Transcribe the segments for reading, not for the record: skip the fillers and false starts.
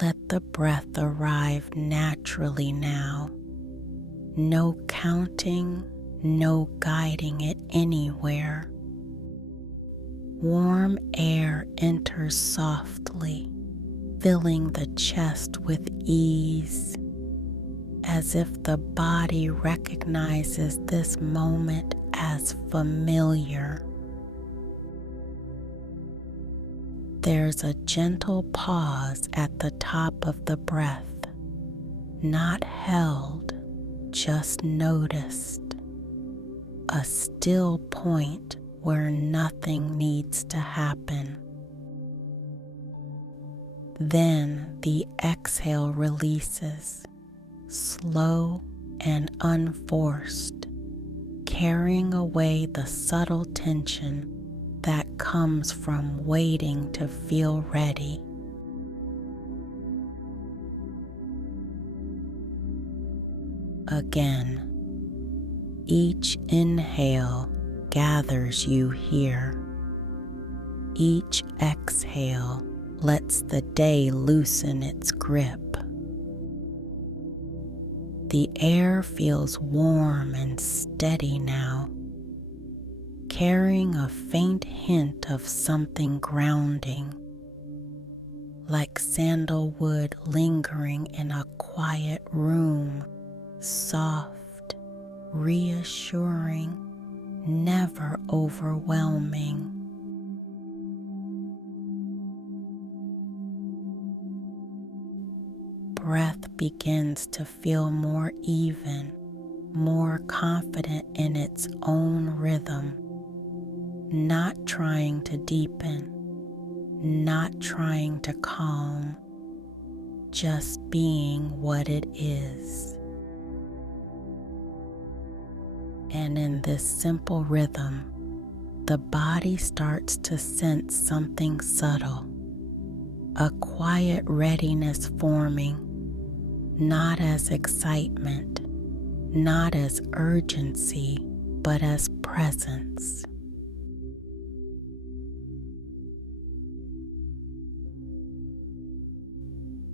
Let the breath arrive naturally now. No counting, no guiding it anywhere. Warm air enters softly, filling the chest with ease, as if the body recognizes this moment as familiar. There's a gentle pause at the top of the breath, not held, just noticed. A still point where nothing needs to happen. Then the exhale releases, slow and unforced, carrying away the subtle tension that comes from waiting to feel ready. Again, each inhale gathers you here. Each exhale lets the day loosen its grip. The air feels warm and steady now, carrying a faint hint of something grounding, like sandalwood lingering in a quiet room, soft, reassuring, never overwhelming. Breath begins to feel more even, more confident in its own rhythm, not trying to deepen, not trying to calm, just being what it is. And in this simple rhythm, the body starts to sense something subtle, a quiet readiness forming, not as excitement, not as urgency, but as presence.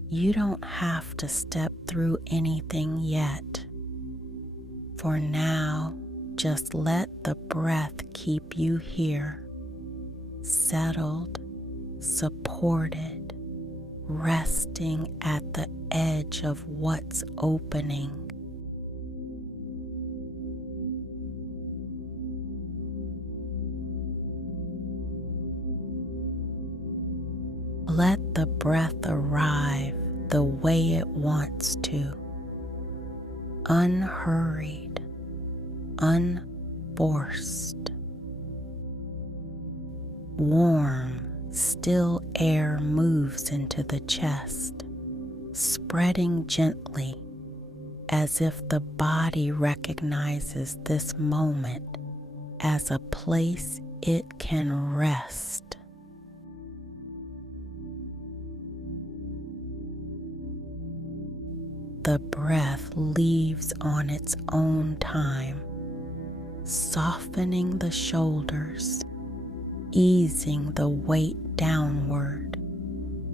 You don't have to step through anything yet. For now, just let the breath keep you here, settled, supported, resting at the edge of what's opening. Let the breath arrive the way it wants to, unhurried, unforced. Warm, still air moves into the chest, spreading gently as if the body recognizes this moment as a place it can rest. The breath leaves on its own time, softening the shoulders, easing the weight downward,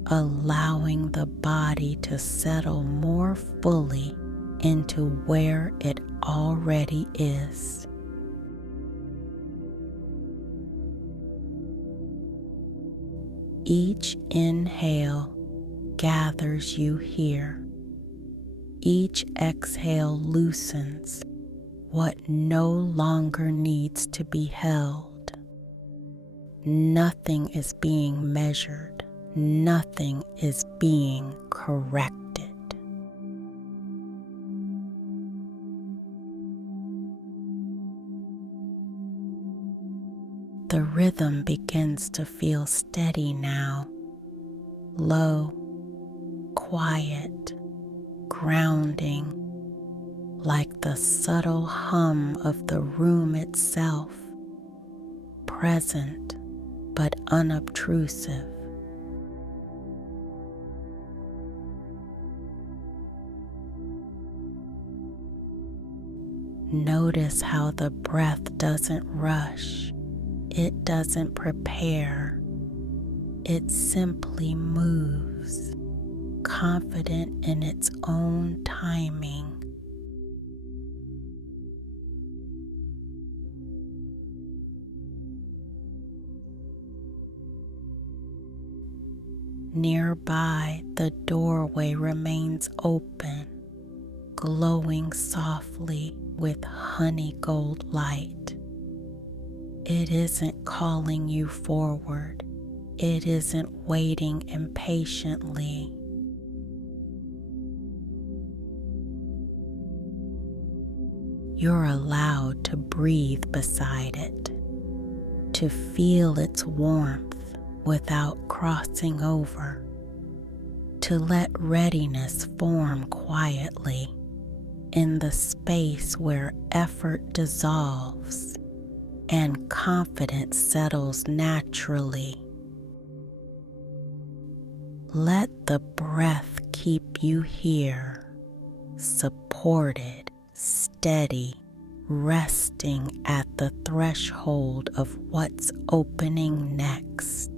allowing the body to settle more fully into where it already is. Each inhale gathers you here. Each exhale loosens what no longer needs to be held. Nothing is being measured. Nothing is being corrected. The rhythm begins to feel steady now, low, quiet, grounding, like the subtle hum of the room itself, present but unobtrusive. Notice how the breath doesn't rush, it doesn't prepare, it simply moves, confident in its own timing. Nearby, the doorway remains open, glowing softly with honey gold light. It isn't calling you forward. It isn't waiting impatiently. You're allowed to breathe beside it, to feel its warmth without crossing over, to let readiness form quietly in the space where effort dissolves and confidence settles naturally. Let the breath keep you here, supported, steady, resting at the threshold of what's opening next.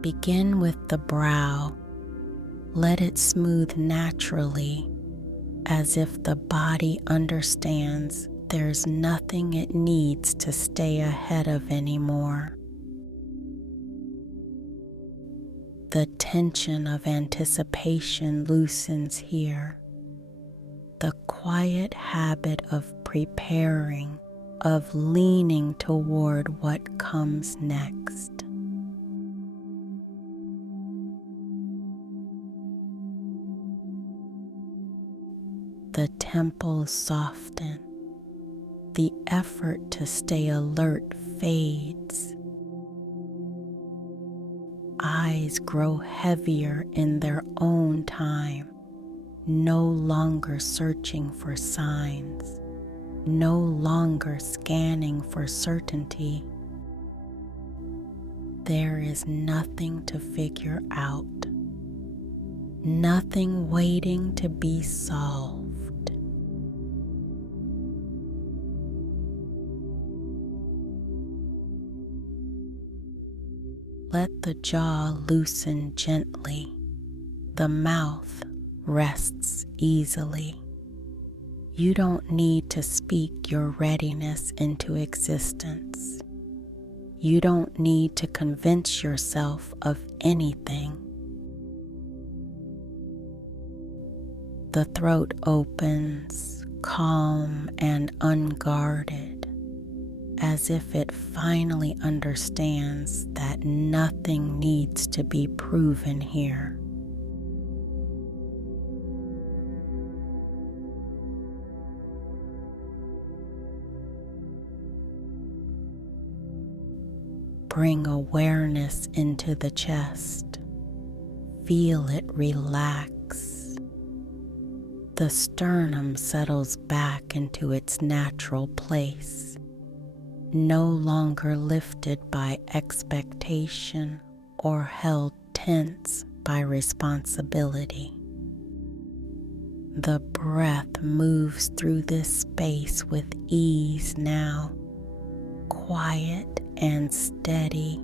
Begin with the brow. Let it smooth naturally, as if the body understands there's nothing it needs to stay ahead of anymore. The tension of anticipation loosens here. The quiet habit of preparing, of leaning toward what comes next. The temples soften. The effort to stay alert fades. Eyes grow heavier in their own time, no longer searching for signs, no longer scanning for certainty. There is nothing to figure out, nothing waiting to be solved. Let the jaw loosen gently. The mouth rests easily. You don't need to speak your readiness into existence. You don't need to convince yourself of anything. The throat opens, calm and unguarded, as if it finally understands that nothing needs to be proven here. Bring awareness into the chest. Feel it relax. The sternum settles back into its natural place, no longer lifted by expectation or held tense by responsibility. The breath moves through this space with ease now, quiet and steady,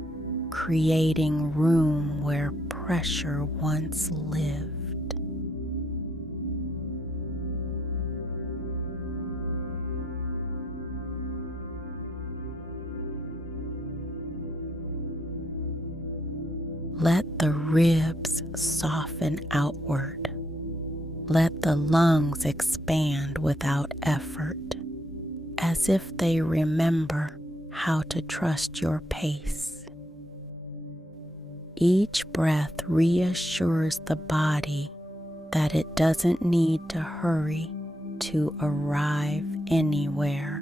creating room where pressure once lived. Let the ribs soften outward. Let the lungs expand without effort, as if they remember how to trust your pace. Each breath reassures the body that it doesn't need to hurry to arrive anywhere.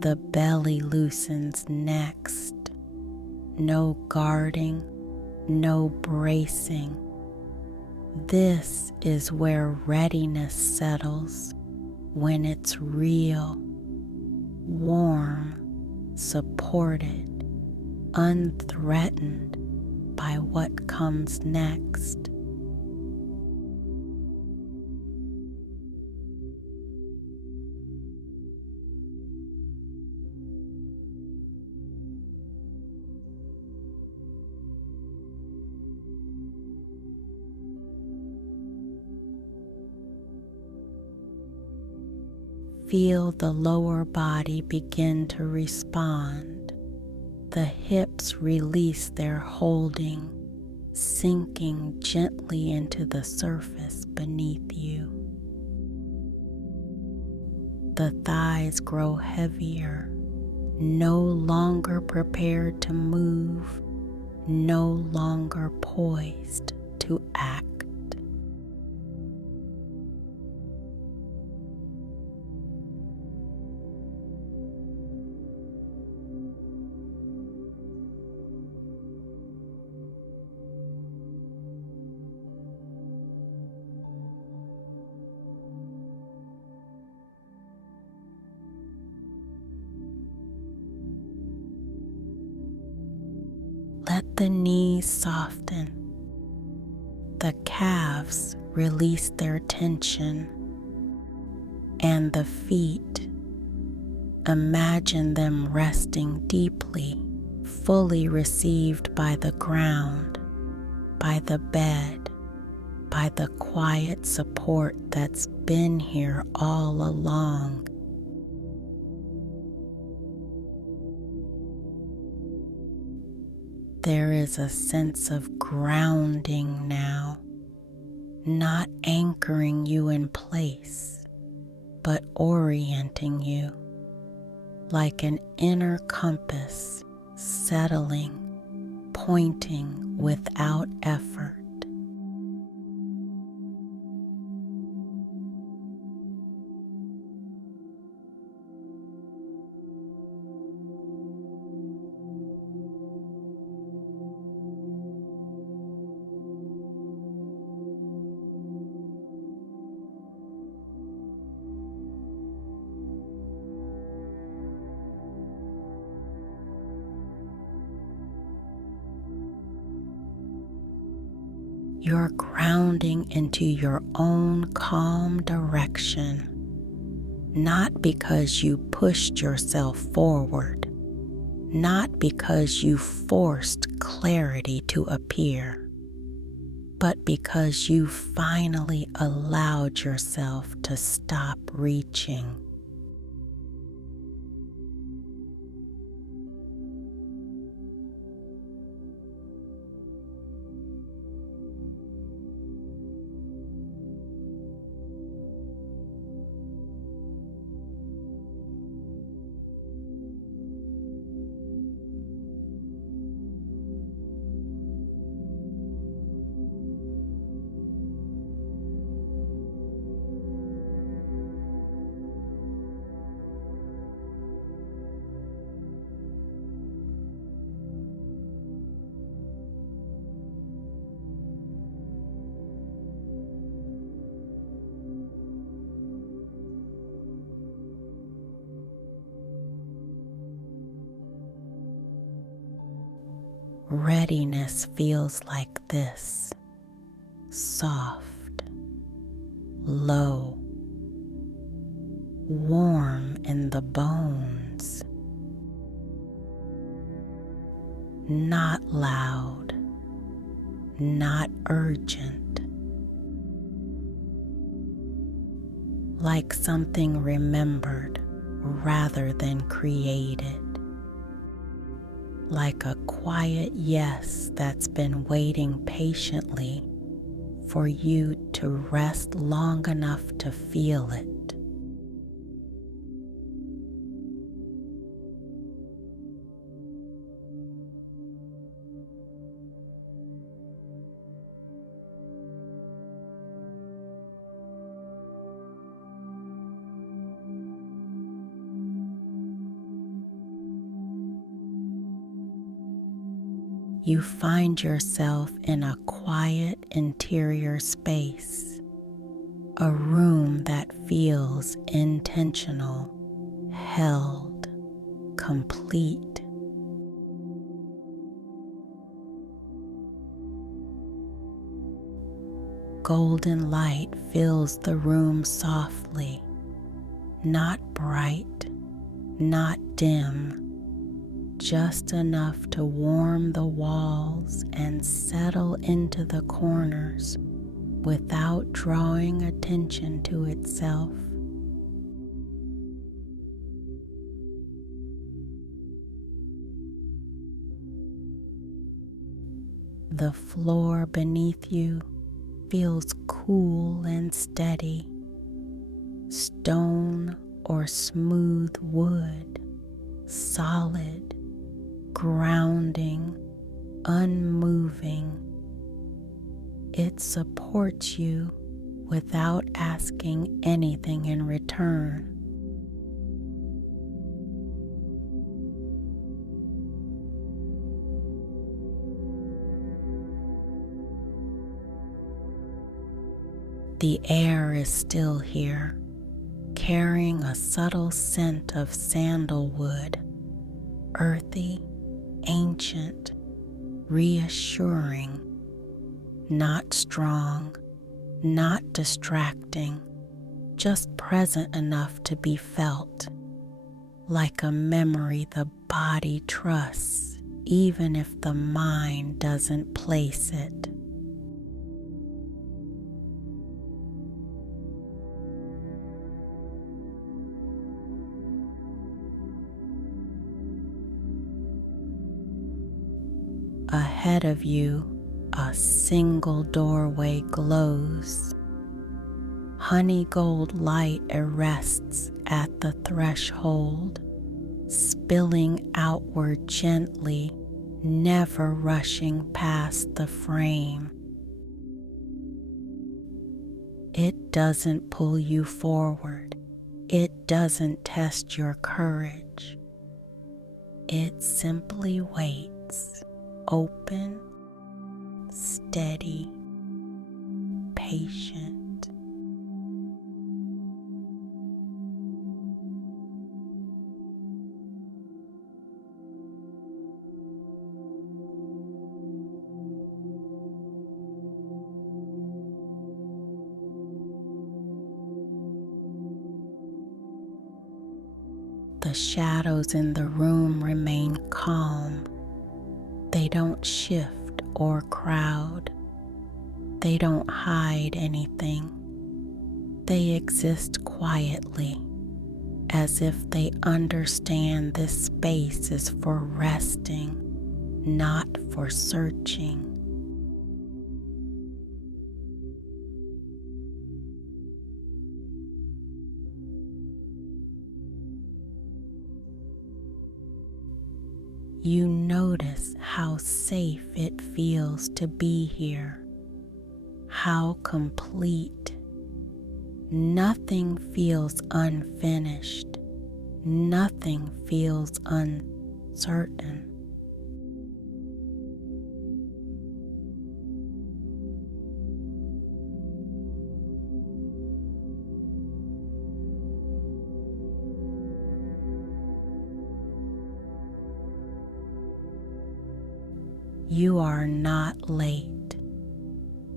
The belly loosens next. No guarding, no bracing. This is where readiness settles when it's real, warm, supported, unthreatened by what comes next. Feel the lower body begin to respond. The hips release their holding, sinking gently into the surface beneath you. The thighs grow heavier, no longer prepared to move, no longer poised to act. Let the knees soften. The calves release their tension. And the feet, imagine them resting deeply, fully received by the ground, by the bed, by the quiet support that's been here all along. There is a sense of grounding now, not anchoring you in place, but orienting you like an inner compass, settling, pointing without effort. You're grounding into your own calm direction, not because you pushed yourself forward, not because you forced clarity to appear, but because you finally allowed yourself to stop reaching. Readiness feels like this: soft, low, warm in the bones, not loud, not urgent, like something remembered rather than created. Like a quiet yes that's been waiting patiently for you to rest long enough to feel it. You find yourself in a quiet interior space, a room that feels intentional, held, complete. Golden light fills the room softly, not bright, not dim, just enough to warm the walls and settle into the corners without drawing attention to itself. The floor beneath you feels cool and steady, stone or smooth wood, solid, grounding, unmoving. It supports you without asking anything in return. The air is still here, carrying a subtle scent of sandalwood, earthy, ancient, reassuring, not strong, not distracting, just present enough to be felt, like a memory the body trusts, even if the mind doesn't place it. Ahead of you, a single doorway glows. Honey gold light arrests at the threshold, spilling outward gently, never rushing past the frame. It doesn't pull you forward. It doesn't test your courage. It simply waits. Open, steady, patient. The shadows in the room remain calm. They don't shift or crowd. They don't hide anything. They exist quietly, as if they understand this space is for resting, not for searching. You notice how safe it feels to be here, how complete. Nothing feels unfinished, nothing feels uncertain. You are not late.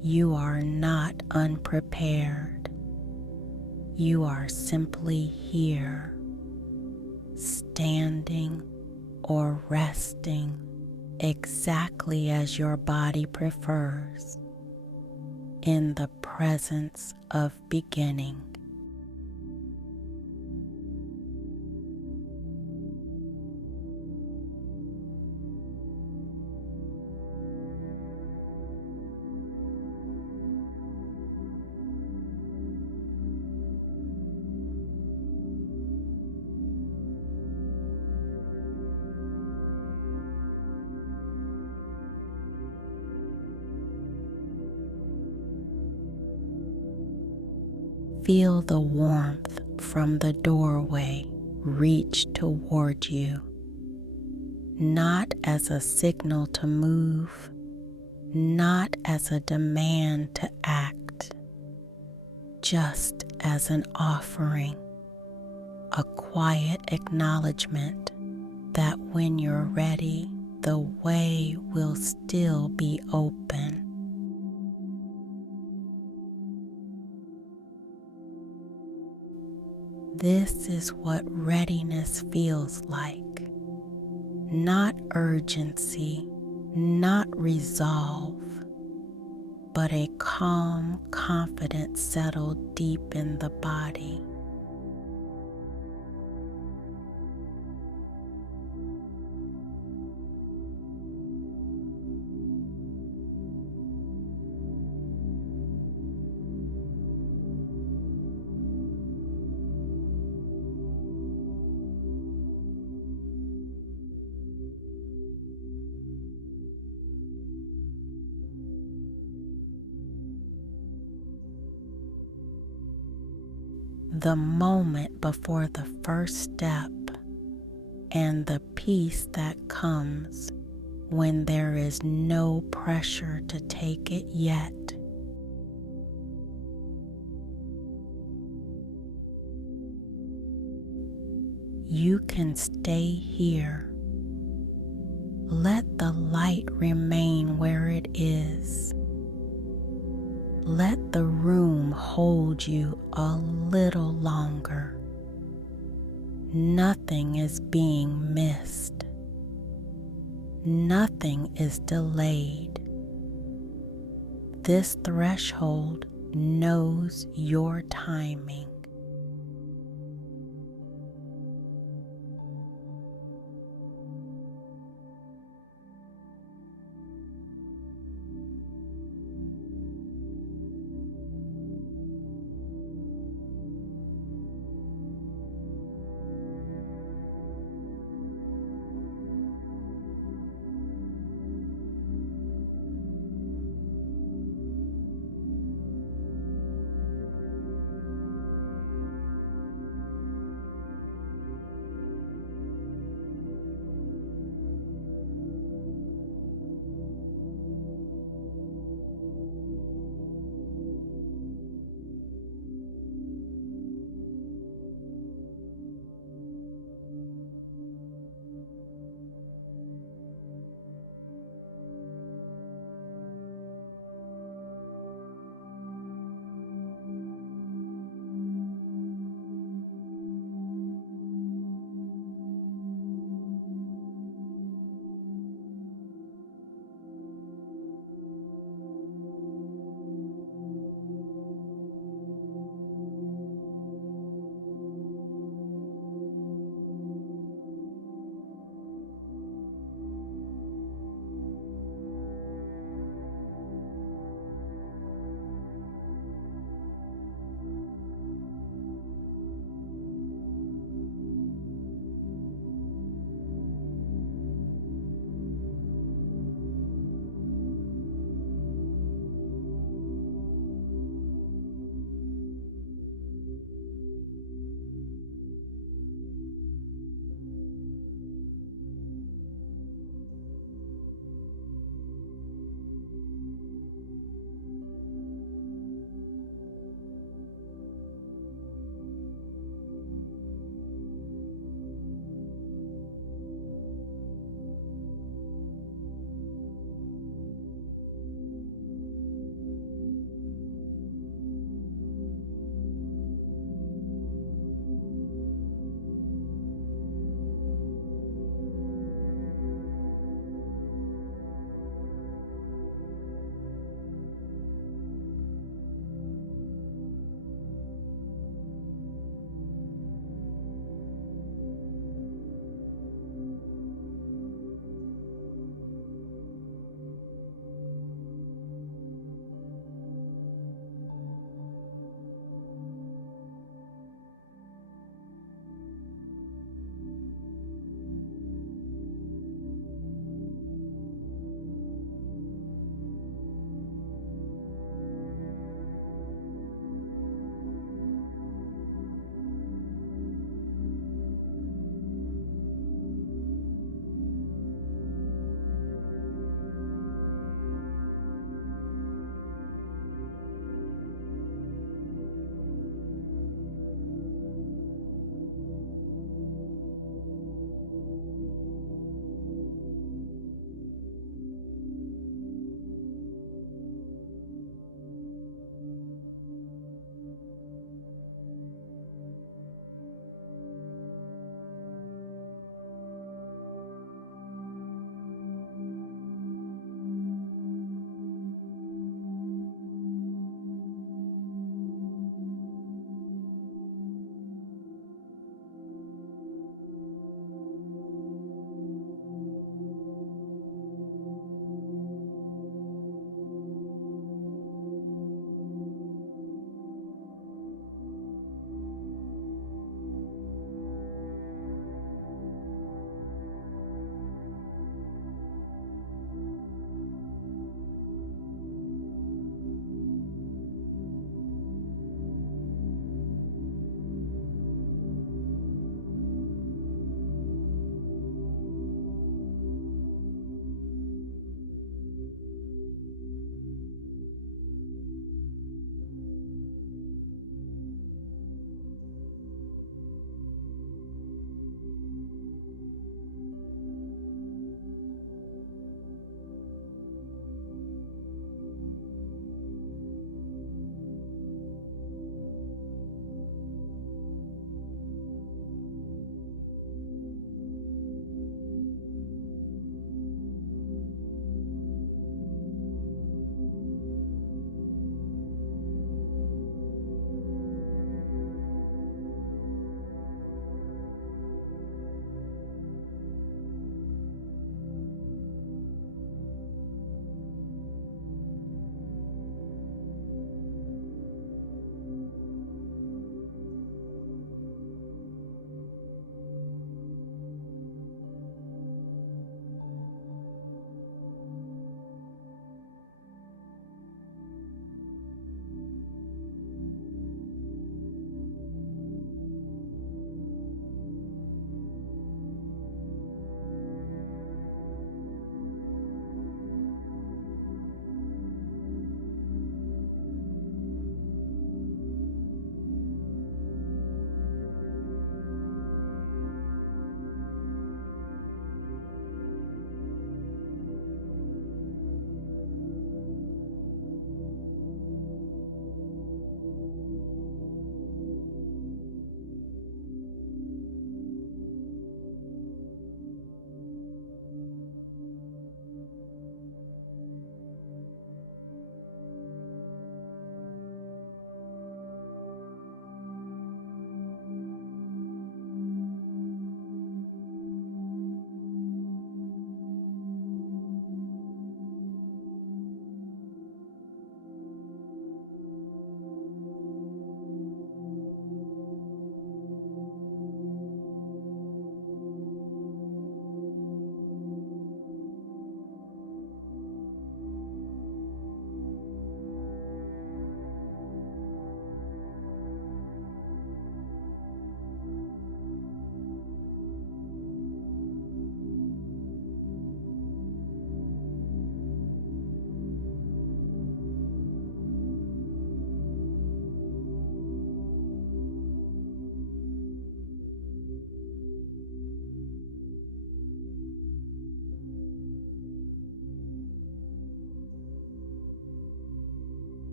You are not unprepared. You are simply here, standing or resting exactly as your body prefers, in the presence of beginning. Feel the warmth from the doorway reach toward you. not as a signal to move, not as a demand to act, just as an offering, a quiet acknowledgement that when you're ready, the way will still be open. This is what readiness feels like. Not urgency, not resolve, but a calm confidence settled deep in the body. The moment before the first step and the peace that comes when there is no pressure to take it yet. You can stay here. Let the light remain where it is. Let the room hold you a little longer. Nothing is being missed. Nothing is delayed. This threshold knows your timing.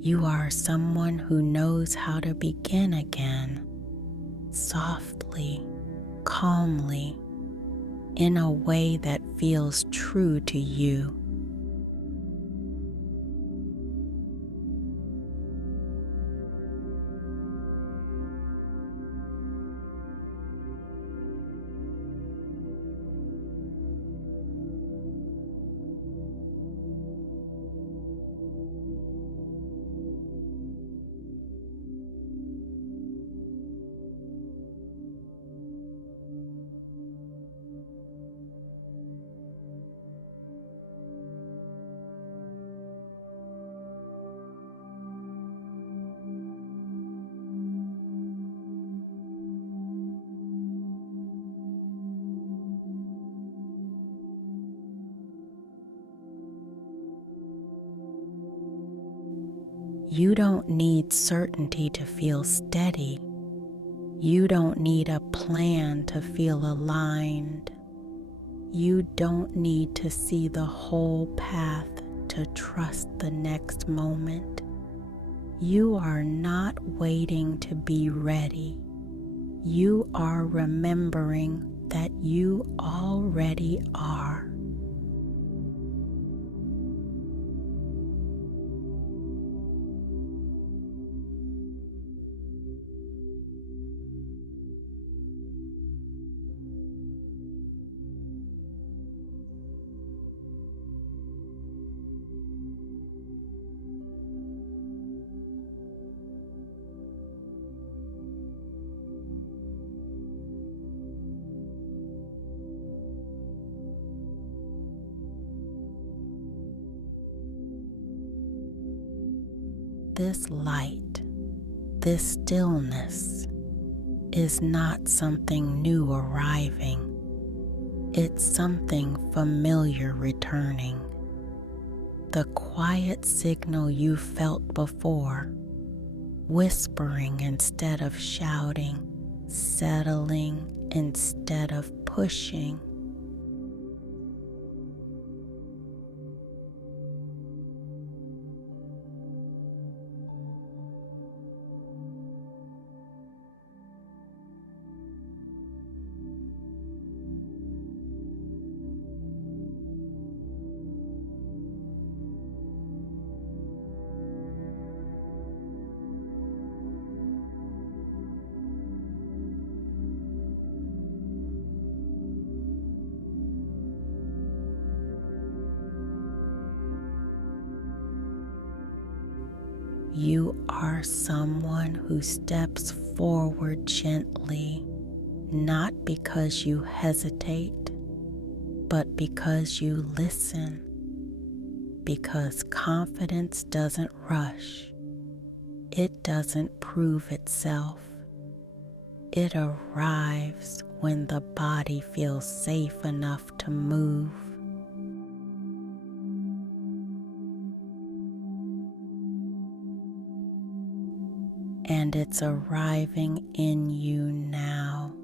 You are someone who knows how to begin again, softly, calmly, in a way that feels true to you. You don't need certainty to feel steady. You don't need a plan to feel aligned. You don't need to see the whole path to trust the next moment. You are not waiting to be ready. You are remembering that you already are. This light, this stillness, is not something new arriving. It's something familiar returning. The quiet signal you felt before, whispering instead of shouting, settling instead of pushing. You are someone who steps forward gently, not because you hesitate, but because you listen, because confidence doesn't rush. It doesn't prove itself. It arrives when the body feels safe enough to move. And it's arriving in you now,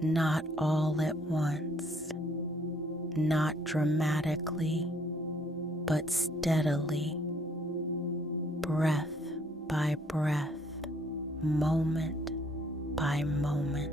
not all at once, not dramatically, but steadily, breath by breath, moment by moment.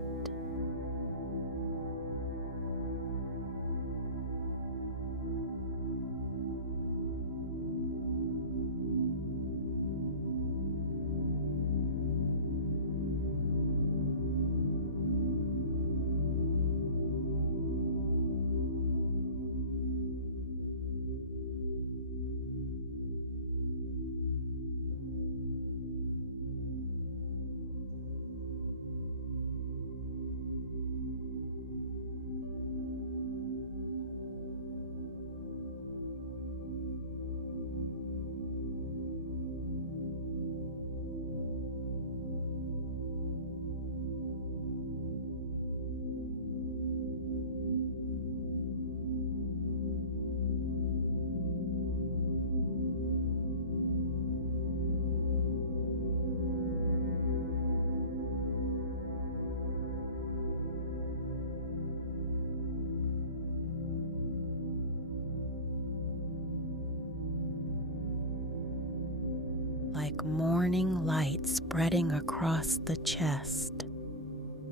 like morning light spreading across the chest,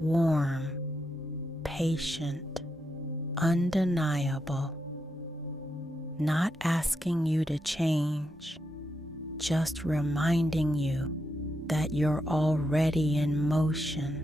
warm, patient, undeniable, not asking you to change, just reminding you that you're already in motion.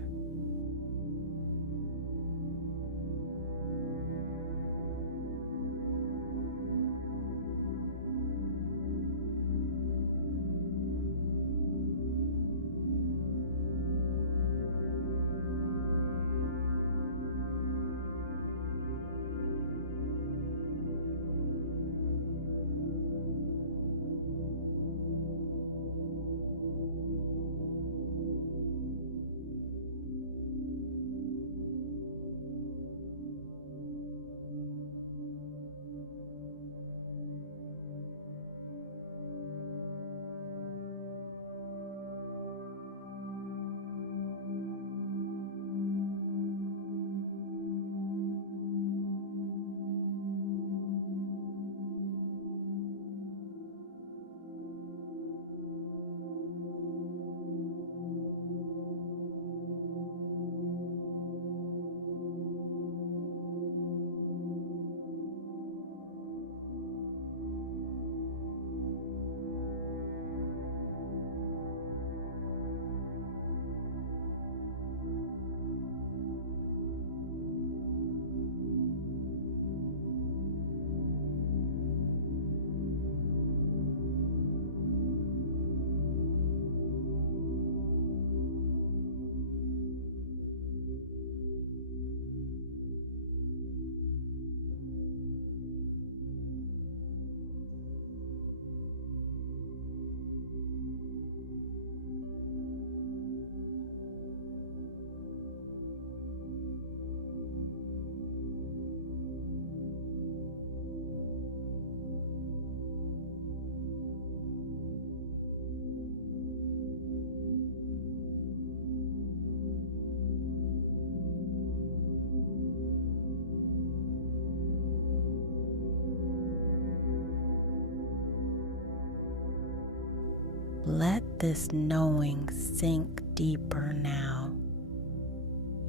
Let this knowing sink deeper now.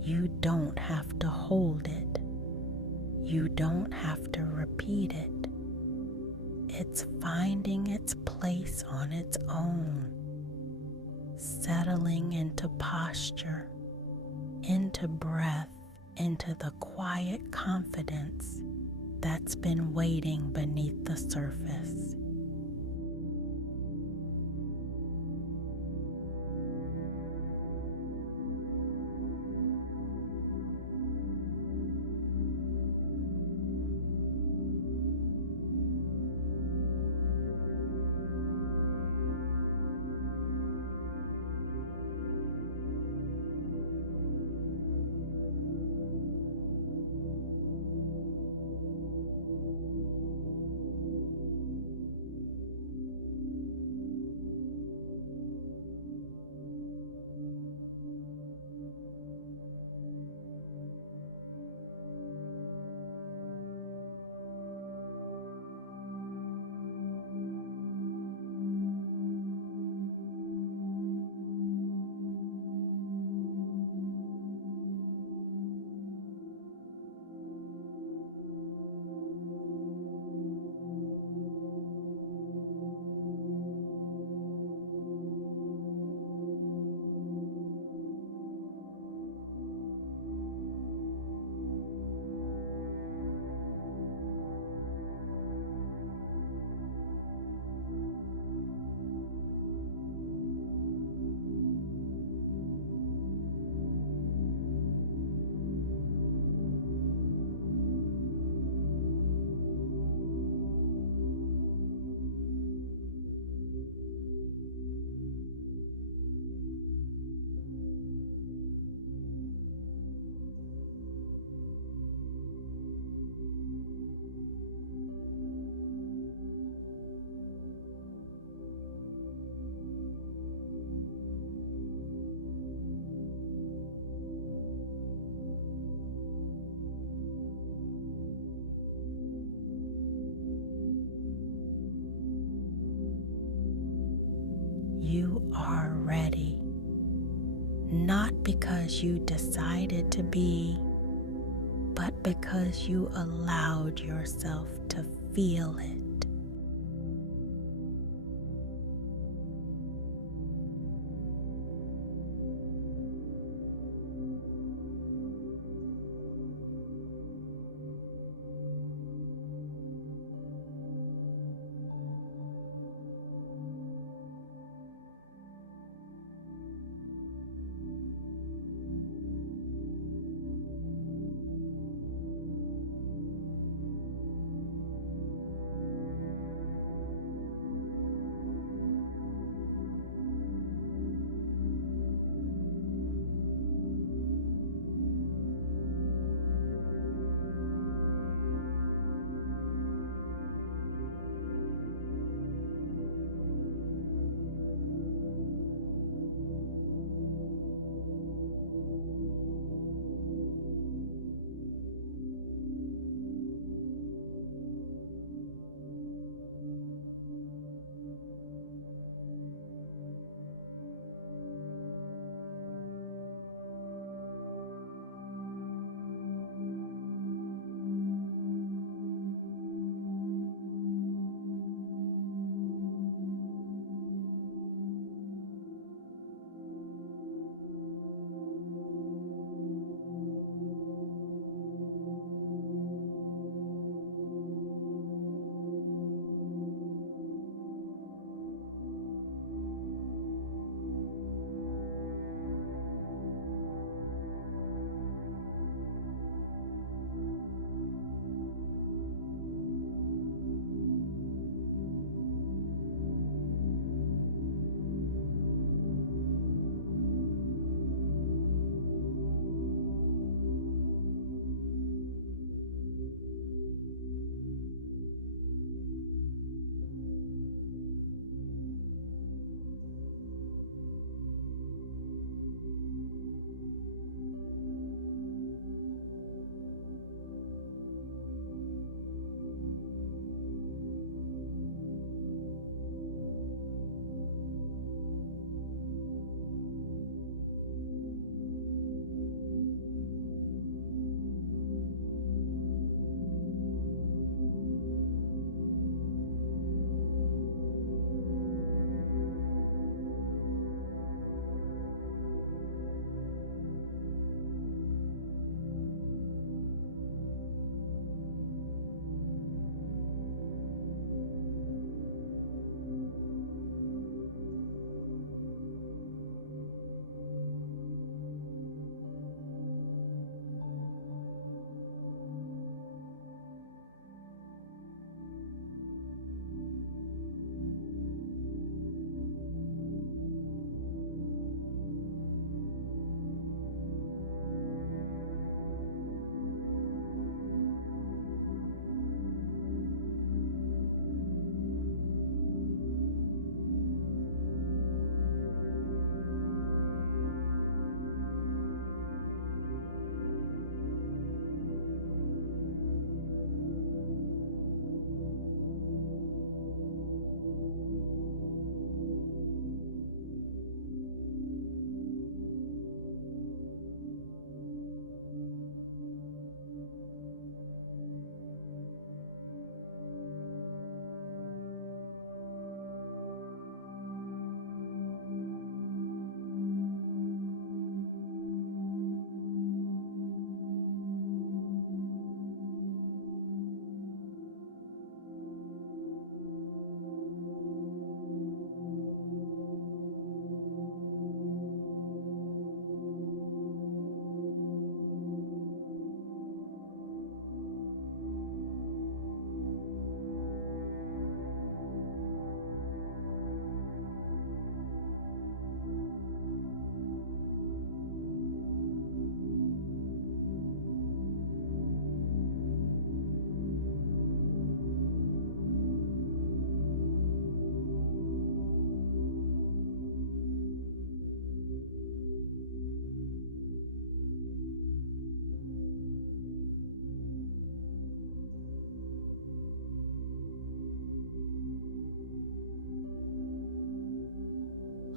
You don't have to hold it. You don't have to repeat it. It's finding its place on its own, settling into posture, into breath, into the quiet confidence that's been waiting beneath the surface. you are ready, not because you decided to be, but because you allowed yourself to feel it.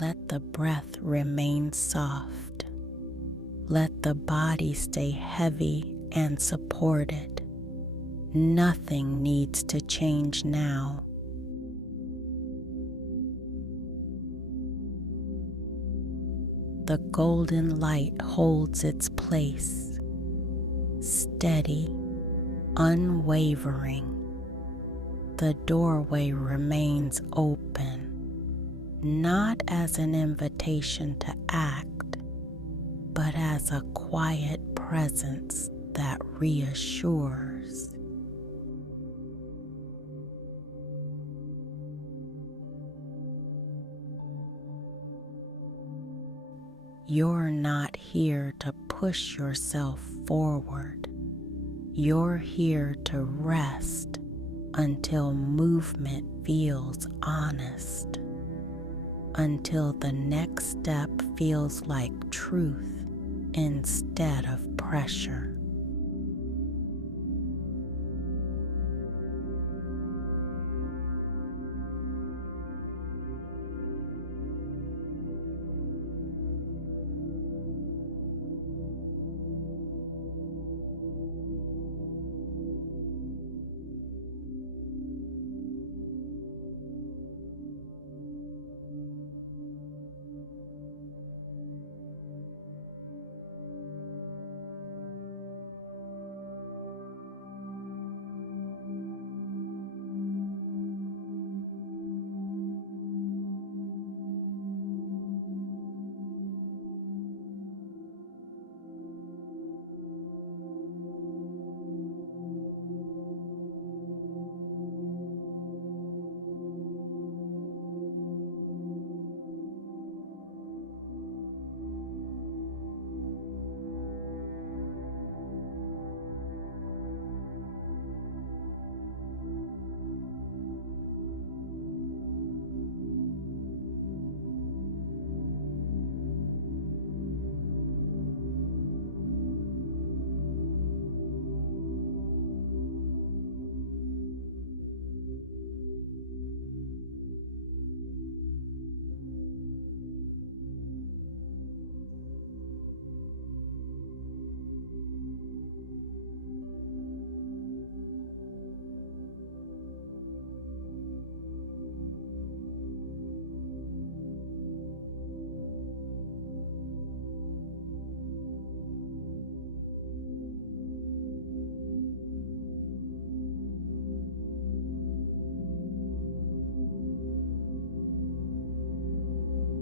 Let the breath remain soft. Let the body stay heavy and supported. Nothing needs to change now. The golden light holds its place, steady, unwavering. The doorway remains open, not as an invitation to act, but as a quiet presence that reassures. You're not here to push yourself forward. You're here to rest until movement feels honest, until the next step feels like truth instead of pressure.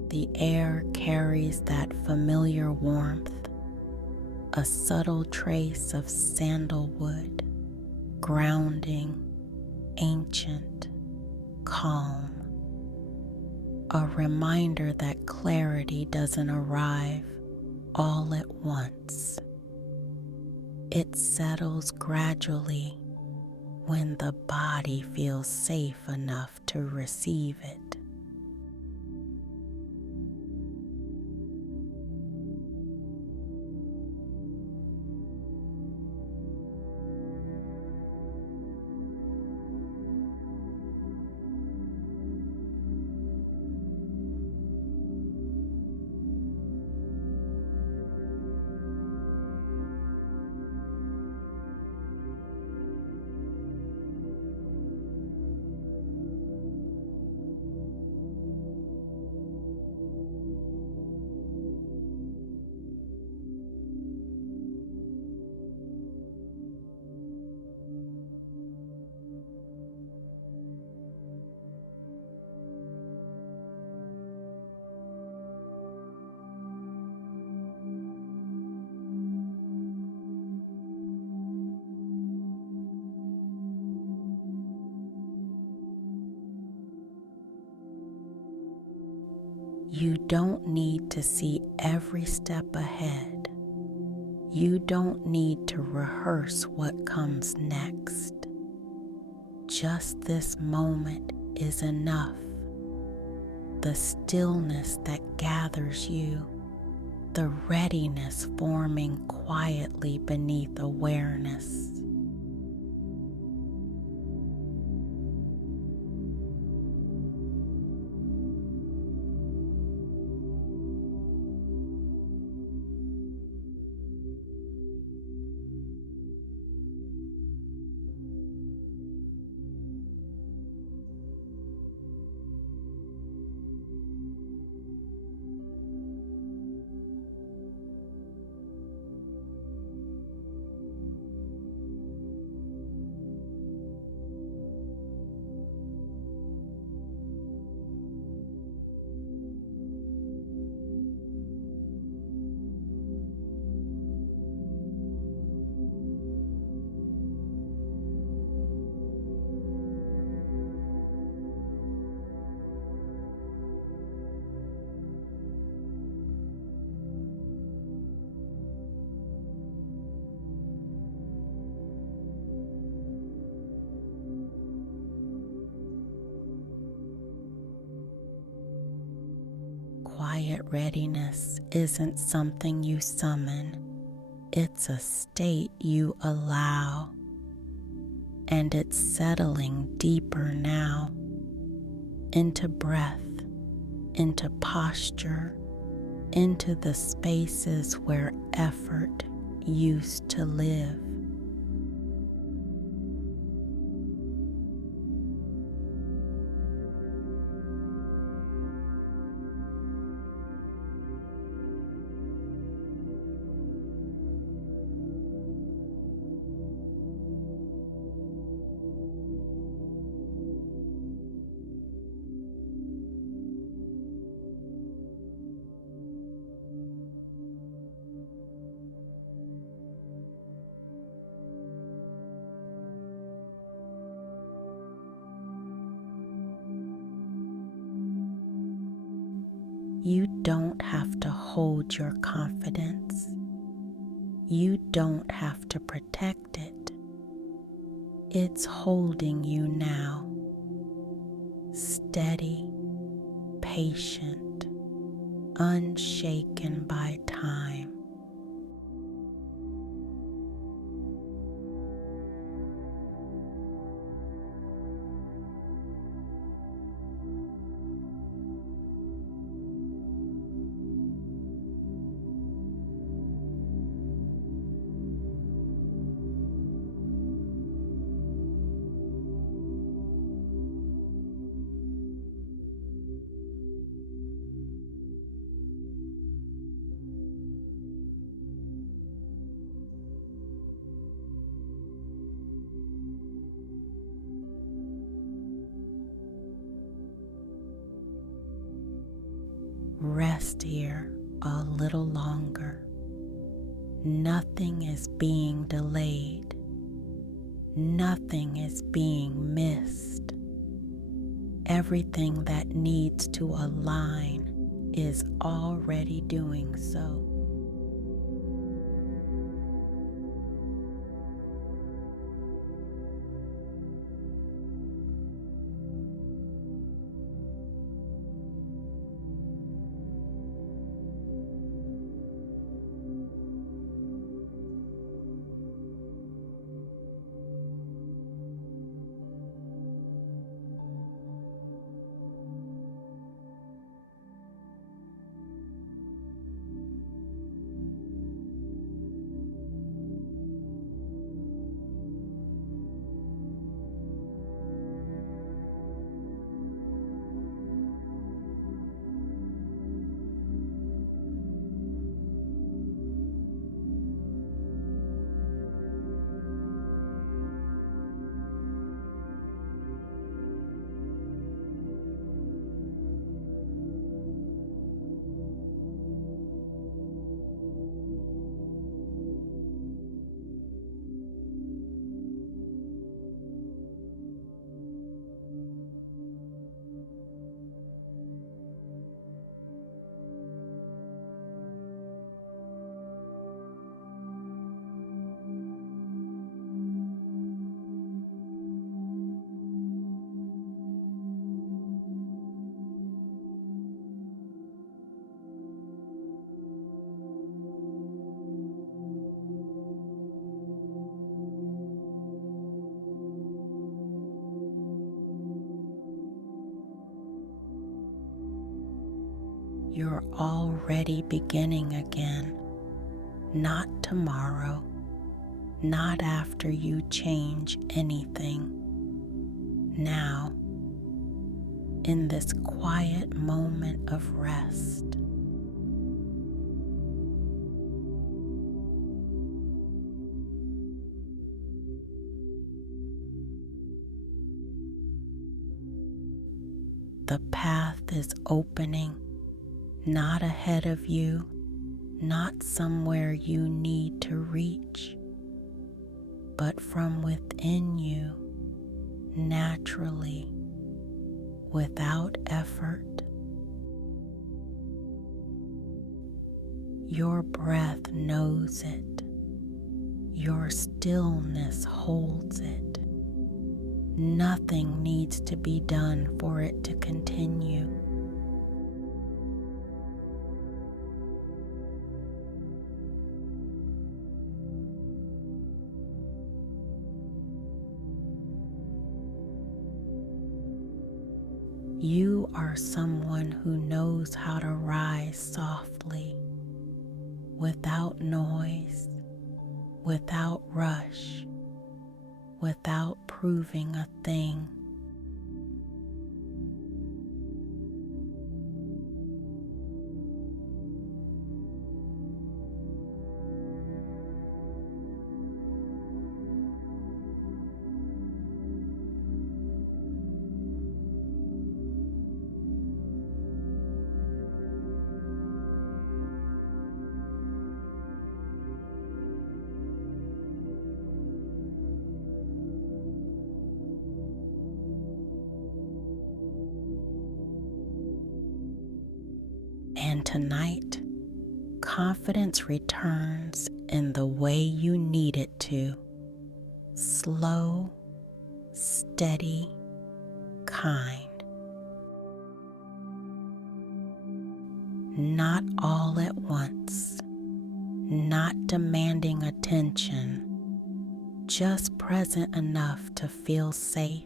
The air carries that familiar warmth, a subtle trace of sandalwood, grounding, ancient, calm. A reminder that clarity doesn't arrive all at once. It settles gradually when the body feels safe enough to receive it. You don't need to see every step ahead. You don't need to rehearse what comes next. Just this moment is enough. The stillness that gathers you, the readiness forming quietly beneath awareness. quiet readiness isn't something you summon, it's a state you allow, and it's settling deeper now into breath, into posture, into the spaces where effort used to live. You don't have to hold your confidence. You don't have to protect it. It's holding you now, steady, patient, unshaken by time. Rest here a little longer. Nothing is being delayed. Nothing is being missed. Everything that needs to align is already doing so. You're already beginning again, not tomorrow, not after you change anything. Now, in this quiet moment of rest. The path is opening, not ahead of you, not somewhere you need to reach, but from within you, naturally, without effort. Your breath knows it. Your stillness holds it. Nothing needs to be done for it to continue. You are someone who knows how to rise softly, without noise, without rush, without proving a thing. And tonight, confidence returns in the way you need it to. Slow, steady, kind. Not all at once, not demanding attention, just present enough to feel safe.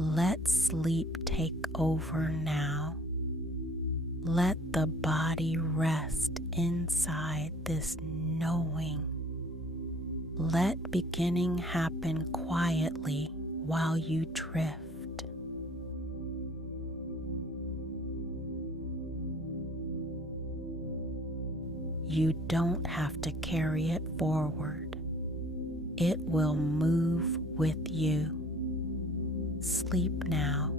Let sleep take over now. Let the body rest inside this knowing. Let beginning happen quietly while you drift. You don't have to carry it forward. It will move with you. Sleep now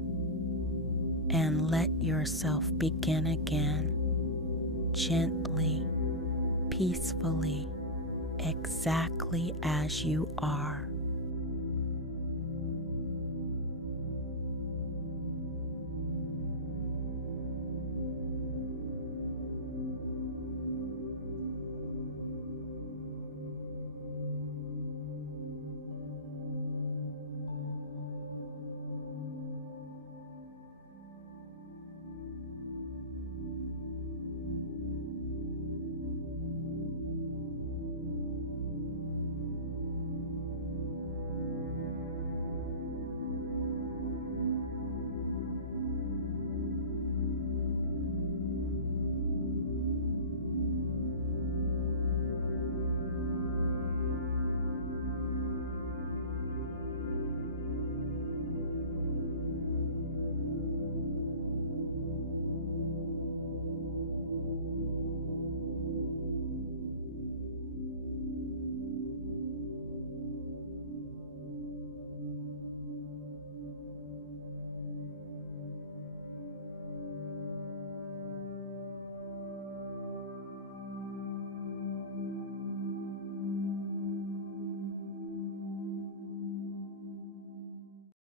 and let yourself begin again, gently, peacefully, exactly as you are.